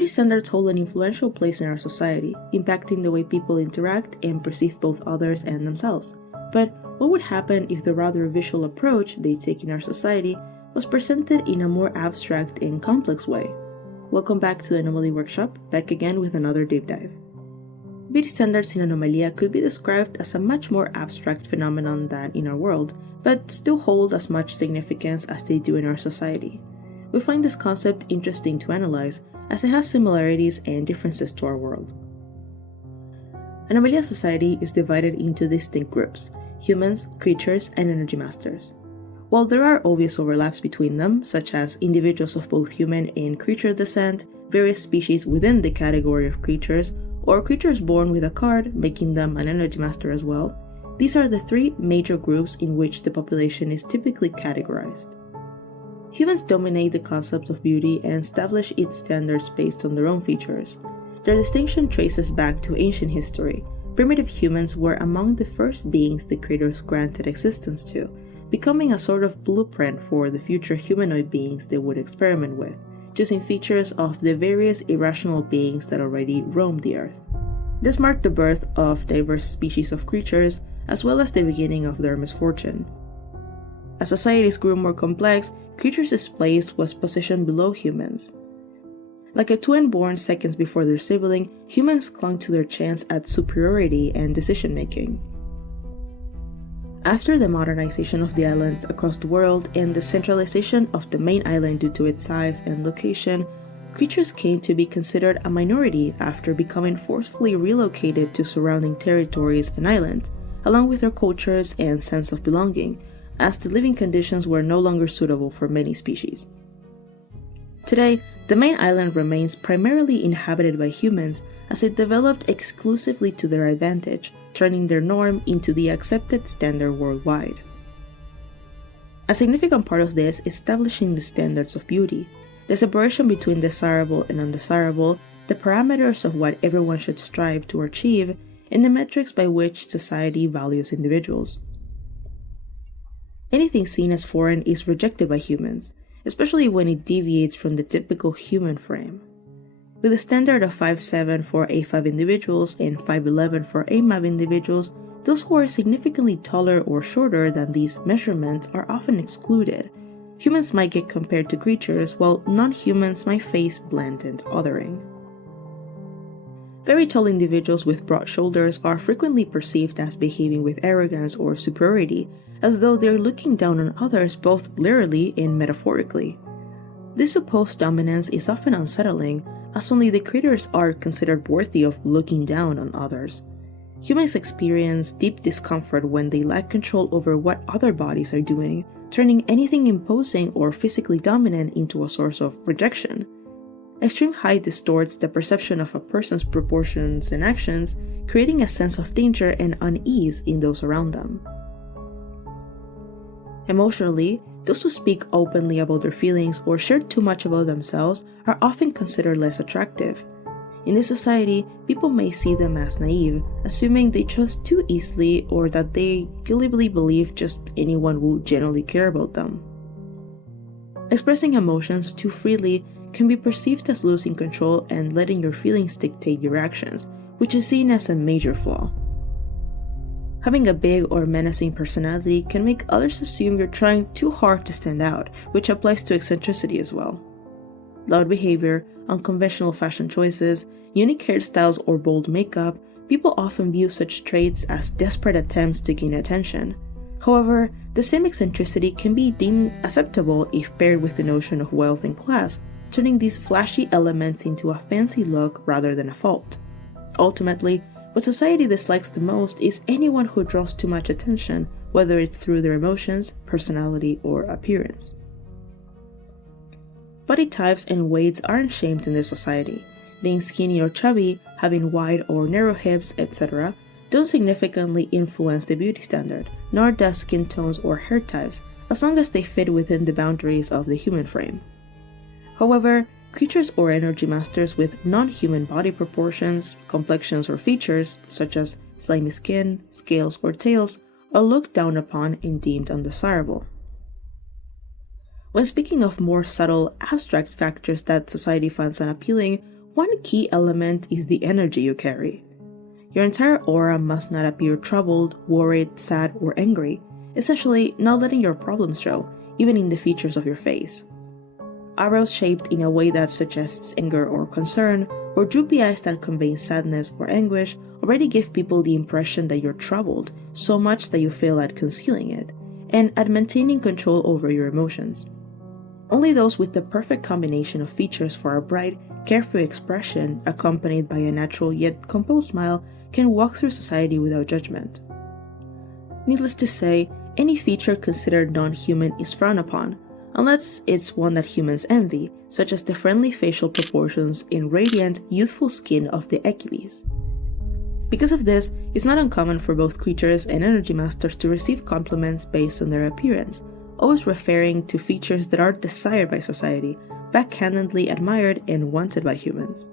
Beauty standards hold an influential place in our society, impacting the way people interact and perceive both others and themselves. But what would happen if the rather visual approach they take in our society was presented in a more abstract and complex way? Welcome back to the Anomaly Workshop, back again with another deep dive. Beauty standards in Anomalia could be described as a much more abstract phenomenon than in our world, but still hold as much significance as they do in our society. We find this concept interesting to analyze, as it has similarities and differences to our world. Anomalia society is divided into distinct groups: humans, creatures, and energy masters. While there are obvious overlaps between them, such as individuals of both human and creature descent, various species within the category of creatures, or creatures born with a card, making them an energy master as well, these are the three major groups in which the population is typically categorized. Humans dominate the concept of beauty and establish its standards based on their own features. Their distinction traces back to ancient history. Primitive humans were among the first beings the creators granted existence to, becoming a sort of blueprint for the future humanoid beings they would experiment with, choosing features of the various irrational beings that already roamed the earth. This marked the birth of diverse species of creatures, as well as the beginning of their misfortune. As societies grew more complex, creatures' place was positioned below humans. Like a twin born seconds before their sibling, humans clung to their chance at superiority and decision-making. After the modernization of the islands across the world and the centralization of the main island due to its size and location, creatures came to be considered a minority after becoming forcefully relocated to surrounding territories and islands, along with their cultures and sense of belonging, as the living conditions were no longer suitable for many species. Today, the main island remains primarily inhabited by humans as it developed exclusively to their advantage, turning their norm into the accepted standard worldwide. A significant part of this is establishing the standards of beauty, the separation between desirable and undesirable, the parameters of what everyone should strive to achieve, and the metrics by which society values individuals. Anything seen as foreign is rejected by humans, especially when it deviates from the typical human frame. With a standard of 5'7" for A5 individuals and 5'11" for AMAB individuals, those who are significantly taller or shorter than these measurements are often excluded. Humans might get compared to creatures, while non-humans might face blatant othering. Very tall individuals with broad shoulders are frequently perceived as behaving with arrogance or superiority, as though they're looking down on others both literally and metaphorically. This supposed dominance is often unsettling, as only the creators are considered worthy of looking down on others. Humans experience deep discomfort when they lack control over what other bodies are doing, turning anything imposing or physically dominant into a source of rejection. Extreme height distorts the perception of a person's proportions and actions, creating a sense of danger and unease in those around them. Emotionally, those who speak openly about their feelings or share too much about themselves are often considered less attractive. In this society, people may see them as naive, assuming they trust too easily or that they guiltily believe just anyone will generally care about them. Expressing emotions too freely can be perceived as losing control and letting your feelings dictate your actions, which is seen as a major flaw. Having a big or menacing personality can make others assume you're trying too hard to stand out, which applies to eccentricity as well. Loud behavior, unconventional fashion choices, unique hairstyles, or bold makeup, people often view such traits as desperate attempts to gain attention. However, the same eccentricity can be deemed acceptable if paired with the notion of wealth and class, turning these flashy elements into a fancy look rather than a fault. Ultimately, what society dislikes the most is anyone who draws too much attention, whether it's through their emotions, personality, or appearance. Body types and weights aren't shamed in this society. Being skinny or chubby, having wide or narrow hips, etc., don't significantly influence the beauty standard, nor does skin tones or hair types, as long as they fit within the boundaries of the human frame. However, creatures or energy masters with non-human body proportions, complexions, or features, such as slimy skin, scales, or tails, are looked down upon and deemed undesirable. When speaking of more subtle, abstract factors that society finds unappealing, One key element is the energy you carry. Your entire aura must not appear troubled, worried, sad, or angry, essentially not letting your problems show, even in the features of your face. Eyebrows shaped in a way that suggests anger or concern, or droopy eyes that convey sadness or anguish already give people the impression that you're troubled, so much that you fail at concealing it, and at maintaining control over your emotions. Only those with the perfect combination of features for a bright, carefree expression accompanied by a natural yet composed smile can walk through society without judgment. Needless to say, any feature considered non-human is frowned upon, unless it's one that humans envy, such as the friendly facial proportions and radiant, youthful skin of the equibes. Because of this, it's not uncommon for both creatures and energy masters to receive compliments based on their appearance, always referring to features that are desired by society, backhandedly admired and wanted by humans.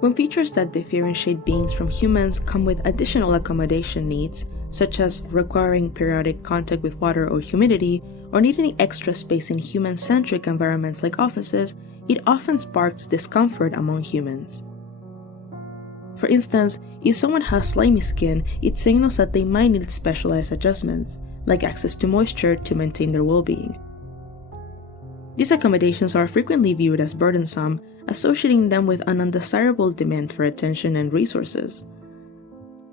When features that differentiate beings from humans come with additional accommodation needs, such as requiring periodic contact with water or humidity, or needing extra space in human-centric environments like offices, it often sparks discomfort among humans. For instance, if someone has slimy skin, it signals that they might need specialized adjustments, like access to moisture to maintain their well-being. These accommodations are frequently viewed as burdensome, associating them with an undesirable demand for attention and resources.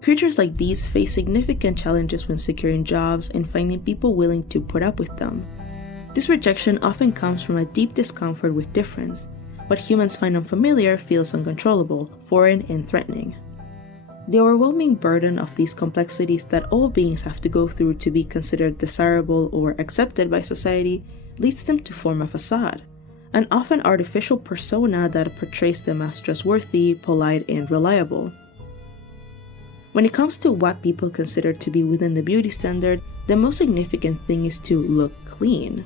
Creatures like these face significant challenges when securing jobs and finding people willing to put up with them. This rejection often comes from a deep discomfort with difference. What humans find unfamiliar feels uncontrollable, foreign, and threatening. The overwhelming burden of these complexities that all beings have to go through to be considered desirable or accepted by society leads them to form a facade, an often artificial persona that portrays them as trustworthy, polite, and reliable. When it comes to what people consider to be within the beauty standard, the most significant thing is to look clean.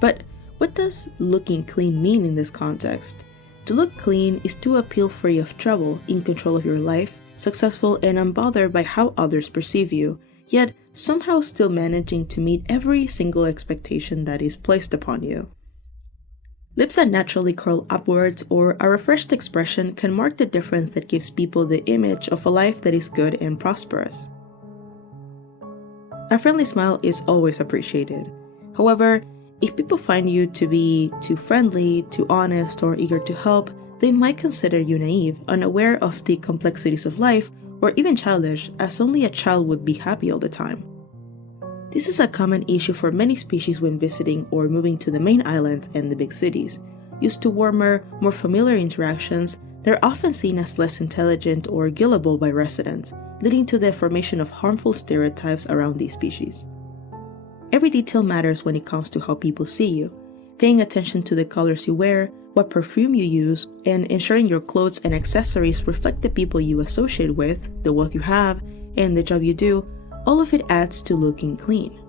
But what does looking clean mean in this context? To look clean is to appear free of trouble, in control of your life, successful and unbothered by how others perceive you, yet somehow still managing to meet every single expectation that is placed upon you. Lips that naturally curl upwards or a refreshed expression can mark the difference that gives people the image of a life that is good and prosperous. A friendly smile is always appreciated. However, if people find you to be too friendly, too honest, or eager to help, they might consider you naive, unaware of the complexities of life, or even childish, as only a child would be happy all the time. This is a common issue for many species when visiting or moving to the main islands and the big cities. Used to warmer, more familiar interactions, they're often seen as less intelligent or gullible by residents, leading to the formation of harmful stereotypes around these species. Every detail matters when it comes to how people see you. Paying attention to the colors you wear, what perfume you use, and ensuring your clothes and accessories reflect the people you associate with, the wealth you have, and the job you do, all of it adds to looking clean.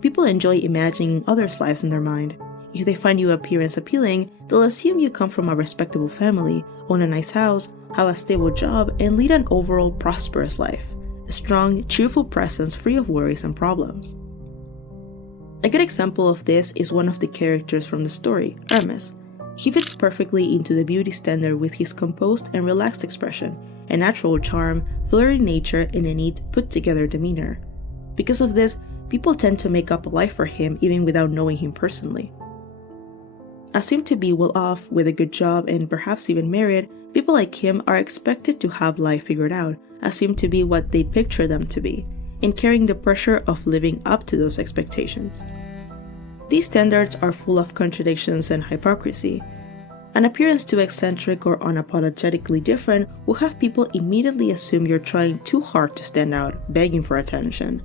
People enjoy imagining others' lives in their mind. If they find your appearance appealing, they'll assume you come from a respectable family, own a nice house, have a stable job, and lead an overall prosperous life, a strong, cheerful presence free of worries and problems. A good example of this is one of the characters from the story, Hermes. He fits perfectly into the beauty standard with his composed and relaxed expression, a natural charm, blurry nature, and a neat, put-together demeanor. Because of this, people tend to make up a life for him even without knowing him personally. Assumed to be well-off, with a good job, and perhaps even married, people like him are expected to have life figured out, assumed to be what they picture them to be, and carrying the pressure of living up to those expectations. These standards are full of contradictions and hypocrisy. An appearance too eccentric or unapologetically different will have people immediately assume you're trying too hard to stand out, begging for attention.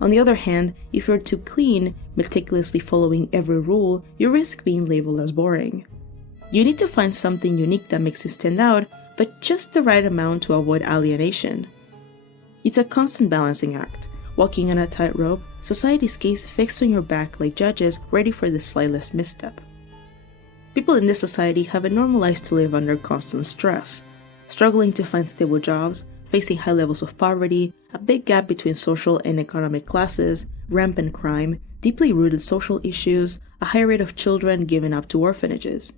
On the other hand, if you're too clean, meticulously following every rule, you risk being labeled as boring. You need to find something unique that makes you stand out, but just the right amount to avoid alienation. It's a constant balancing act. Walking on a tightrope, society's gaze fixed on your back like judges ready for the slightest misstep. People in this society have it normalized to live under constant stress, struggling to find stable jobs, facing high levels of poverty, a big gap between social and economic classes, rampant crime, deeply rooted social issues, a high rate of children given up to orphanages.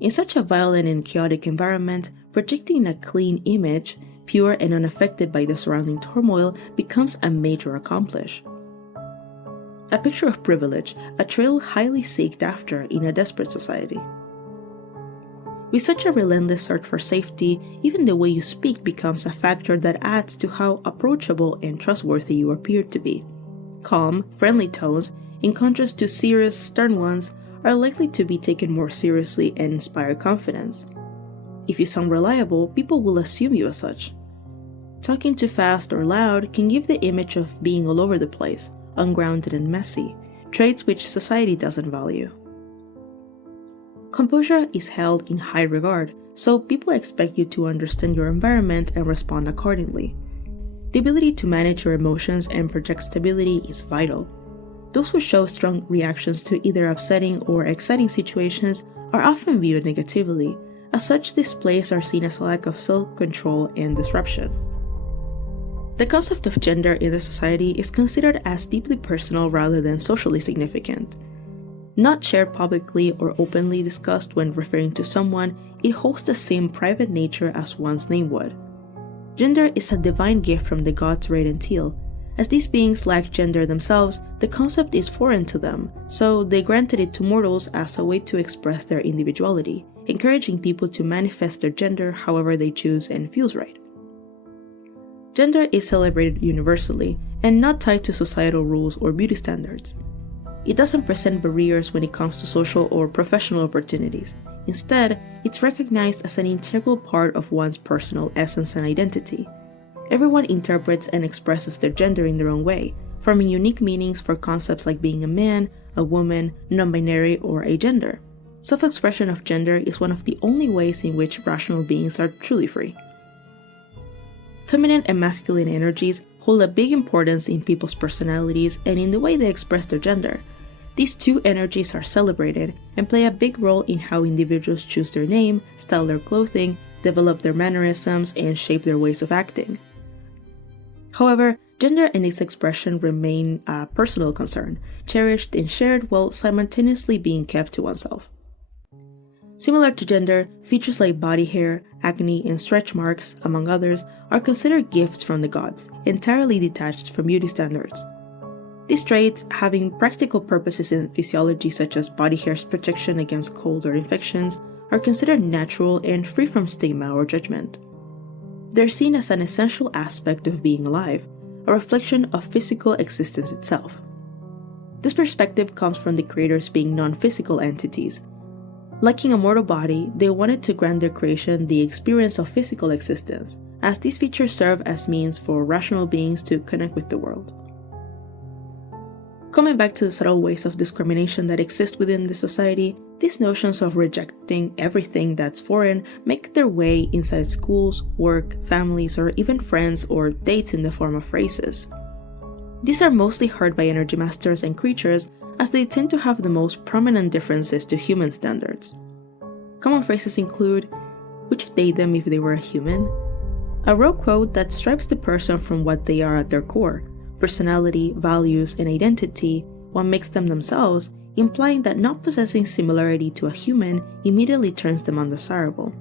In such a violent and chaotic environment, projecting a clean image, pure and unaffected by the surrounding turmoil, becomes a major accomplishment. A picture of privilege, a trail highly sought after in a desperate society. With such a relentless search for safety, even the way you speak becomes a factor that adds to how approachable and trustworthy you appear to be. Calm, friendly tones, in contrast to serious, stern ones, are likely to be taken more seriously and inspire confidence. If you sound reliable, people will assume you as such. Talking too fast or loud can give the image of being all over the place, ungrounded and messy, traits which society doesn't value. Composure is held in high regard, so people expect you to understand your environment and respond accordingly. The ability to manage your emotions and project stability is vital. Those who show strong reactions to either upsetting or exciting situations are often viewed negatively, as such displays are seen as a lack of self-control and disruption. The concept of gender in the society is considered as deeply personal rather than socially significant. Not shared publicly or openly discussed when referring to someone, it holds the same private nature as one's name would. Gender is a divine gift from the gods Red and Teal. As these beings lack gender themselves, the concept is foreign to them, so they granted it to mortals as a way to express their individuality, encouraging people to manifest their gender however they choose and feels right. Gender is celebrated universally and not tied to societal rules or beauty standards. It doesn't present barriers when it comes to social or professional opportunities. Instead, it's recognized as an integral part of one's personal essence and identity. Everyone interprets and expresses their gender in their own way, forming unique meanings for concepts like being a man, a woman, non-binary, or agender. Self-expression of gender is one of the only ways in which rational beings are truly free. Feminine and masculine energies hold a big importance in people's personalities and in the way they express their gender. These two energies are celebrated and play a big role in how individuals choose their name, style their clothing, develop their mannerisms, and shape their ways of acting. However, gender and its expression remain a personal concern, cherished and shared while simultaneously being kept to oneself. Similar to gender, features like body hair, acne, and stretch marks, among others, are considered gifts from the gods, entirely detached from beauty standards. These traits, having practical purposes in physiology such as body hair's protection against cold or infections, are considered natural and free from stigma or judgment. They're seen as an essential aspect of being alive, a reflection of physical existence itself. This perspective comes from the creators being non-physical entities. Lacking a mortal body, they wanted to grant their creation the experience of physical existence, as these features serve as means for rational beings to connect with the world. Coming back to the subtle ways of discrimination that exist within the society, these notions of rejecting everything that's foreign make their way inside schools, work, families, or even friends or dates in the form of phrases. These are mostly heard by energy masters and creatures, as they tend to have the most prominent differences to human standards. Common phrases include, "Would you date them if they were a human?" A raw quote that stripes the person from what they are at their core, personality, values, and identity, what makes them themselves, implying that not possessing similarity to a human immediately turns them undesirable.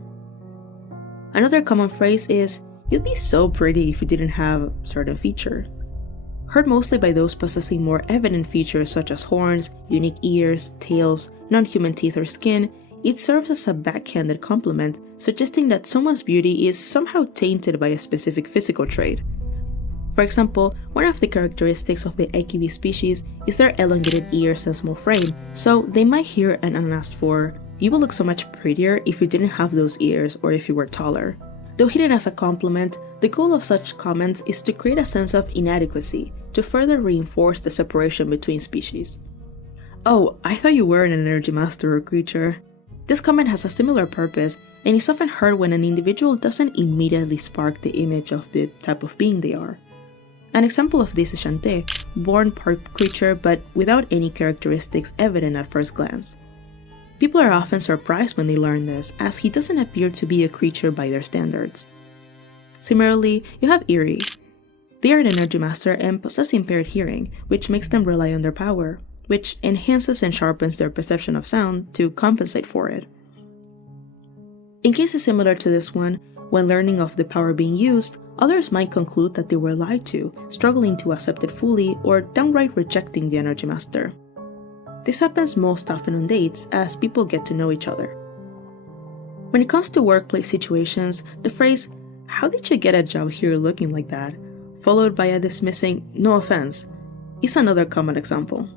Another common phrase is, "You'd be so pretty if you didn't have a certain feature." Heard mostly by those possessing more evident features such as horns, unique ears, tails, non-human teeth or skin, it serves as a backhanded compliment, suggesting that someone's beauty is somehow tainted by a specific physical trait. For example, one of the characteristics of the AKB species is their elongated ears and small frame, so they might hear an unasked for, "You would look so much prettier if you didn't have those ears or if you were taller." Though hidden as a compliment, the goal of such comments is to create a sense of inadequacy, to further reinforce the separation between species. "Oh, I thought you were an energy master or creature." This comment has a similar purpose, and is often heard when an individual doesn't immediately spark the image of the type of being they are. An example of this is Shantae, born part creature but without any characteristics evident at first glance. People are often surprised when they learn this, as he doesn't appear to be a creature by their standards. Similarly, you have Eerie. They are an energy master and possess impaired hearing, which makes them rely on their power, which enhances and sharpens their perception of sound to compensate for it. In cases similar to this one, when learning of the power being used, others might conclude that they were lied to, struggling to accept it fully, or downright rejecting the Energy Master. This happens most often on dates as people get to know each other. When it comes to workplace situations, the phrase, "How did you get a job here looking like that?" followed by a dismissing, "No offense," is another common example.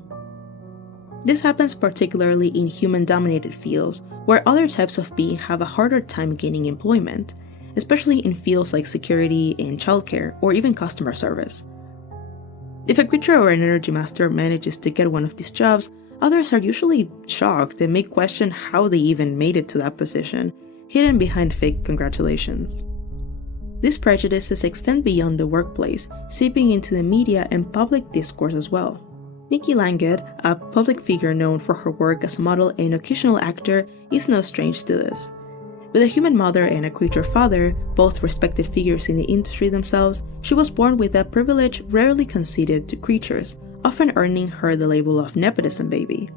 This happens particularly in human-dominated fields, where other types of being have a harder time gaining employment, especially in fields like security and childcare, or even customer service. If a creature or an Energy Master manages to get one of these jobs, others are usually shocked and may question how they even made it to that position, hidden behind fake congratulations. These prejudices extend beyond the workplace, seeping into the media and public discourse as well. Nyki Langed, a public figure known for her work as a model and occasional actor, is no stranger to this. With a human mother and a creature father, both respected figures in the industry themselves, she was born with a privilege rarely conceded to creatures, often earning her the label of nepotism baby.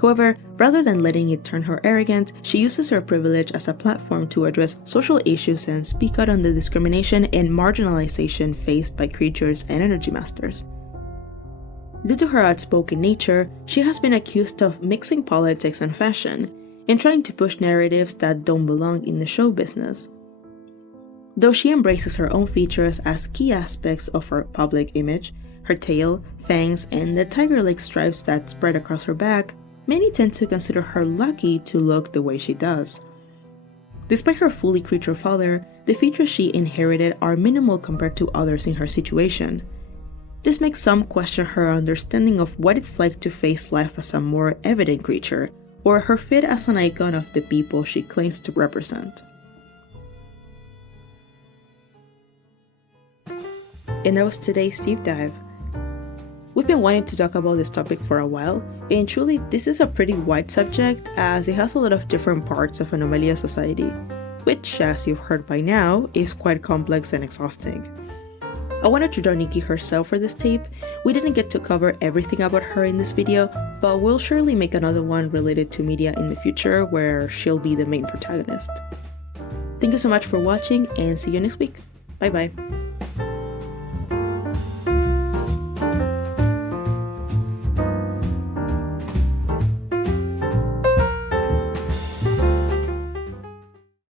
However, rather than letting it turn her arrogant, she uses her privilege as a platform to address social issues and speak out on the discrimination and marginalization faced by creatures and Energy Masters. Due to her outspoken nature, she has been accused of mixing politics and fashion, and trying to push narratives that don't belong in the show business. Though she embraces her own features as key aspects of her public image, her tail, fangs, and the tiger-like stripes that spread across her back, many tend to consider her lucky to look the way she does. Despite her fully creature father, the features she inherited are minimal compared to others in her situation. This makes some question her understanding of what it's like to face life as a more evident creature, or her fit as an icon of the people she claims to represent. And that was today's deep dive. We've been wanting to talk about this topic for a while, and truly this is a pretty wide subject as it has a lot of different parts of Anomalia society, which, as you've heard by now, is quite complex and exhausting. I wanted to draw Nyki herself for this tape. We didn't get to cover everything about her in this video, but we'll surely make another one related to media in the future where she'll be the main protagonist. Thank you so much for watching and see you next week. Bye bye.